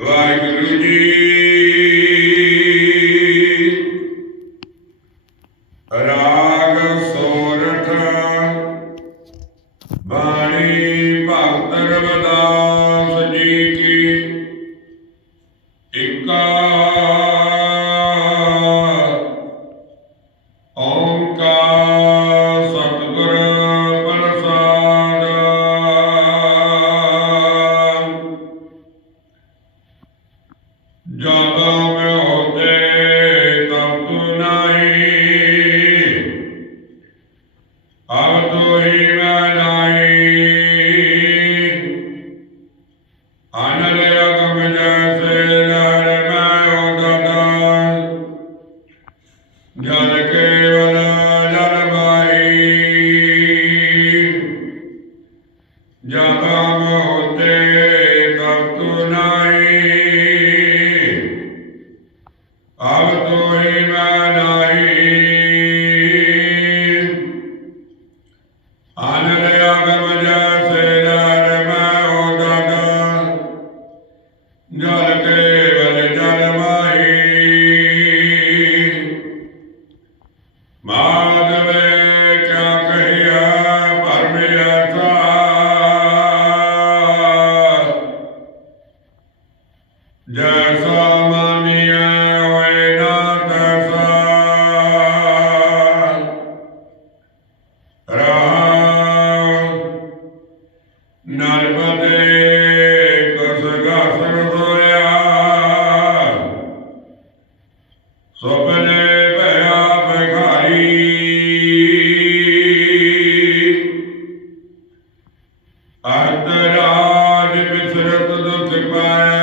ਵਾਹਿਗੁਰੂ ਜੀ ਜਦੋਂ ਮੈਂ ਹੋਤੇ ਤਬ ਤੂੰ ਨਹੀਂ। ਆਵ ਤੂੰ ਹੀ ਮੈਂ ਨਹੀਂ। ਆਨੰਦ ਰਕਮ ਜੈ ਮਾਨਵੇ ਕਿਆ ਕਹਿਆ ਪਰਮਿਆ ਤਾ ਜੈਸਾ ਮਾਨਿਆ ਹੋਏ ਨਾ ਤਸਾ। ਰਾਮ ਨਰਮਦੇ I'm be to the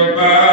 your back.